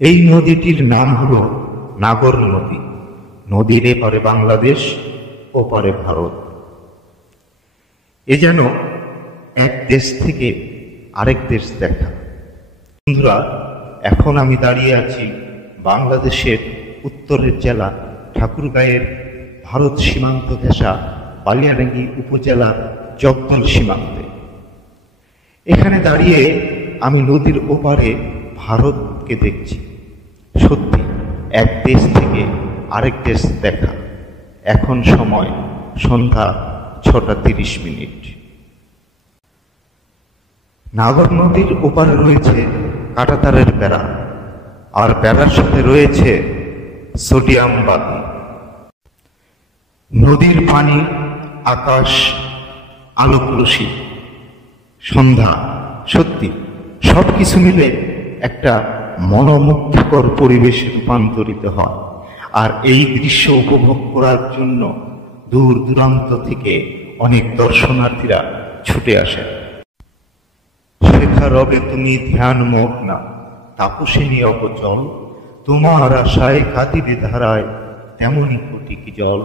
এই নদীটির নাম হল নাগর নদী। নদীর এপারে বাংলাদেশ, ওপারে ভারত। এ যেন এক দেশ থেকে আরেক দেশ দেখা। বন্ধুরা, এখন আমি দাঁড়িয়ে আছি বাংলাদেশের উত্তরের জেলা ঠাকুরগাঁয়ের ভারত সীমান্ত ঘেঁষা বালিয়াডাঙ্গি উপজেলার জগদল সীমান্তে। এখানে দাঁড়িয়ে আমি নদীর ওপারে ভারতকে দেখছি। সত্যি এক দেশ থেকে আরেক দেশ দেখা। এখন সময় সন্ধ্যা 6:30। নাগর নদীর ওপারে রয়েছে কাঁটাতারের বেড়া, আর বেড়ার সাথে রয়েছে সোডিয়াম বাতি। নদীর পানি, আকাশ, আলোক রশ্মি, সন্ধ্যা, সত্যি সবকিছু মিলে একটা মনোমুগ্ধকর পরিবেশে রূপান্তরিত হয়। আর এই দৃশ্য উপভোগ করার জন্য দূর দূরান্ত থেকে অনেক দর্শনার্থীরা ছুটে আসে। শেখা রবে তুমি ধ্যান মগ্না, তাপসিনী অপচল, তোমার আশায় কাঁদিবে ধারায় তেমনি কোটি কি জল।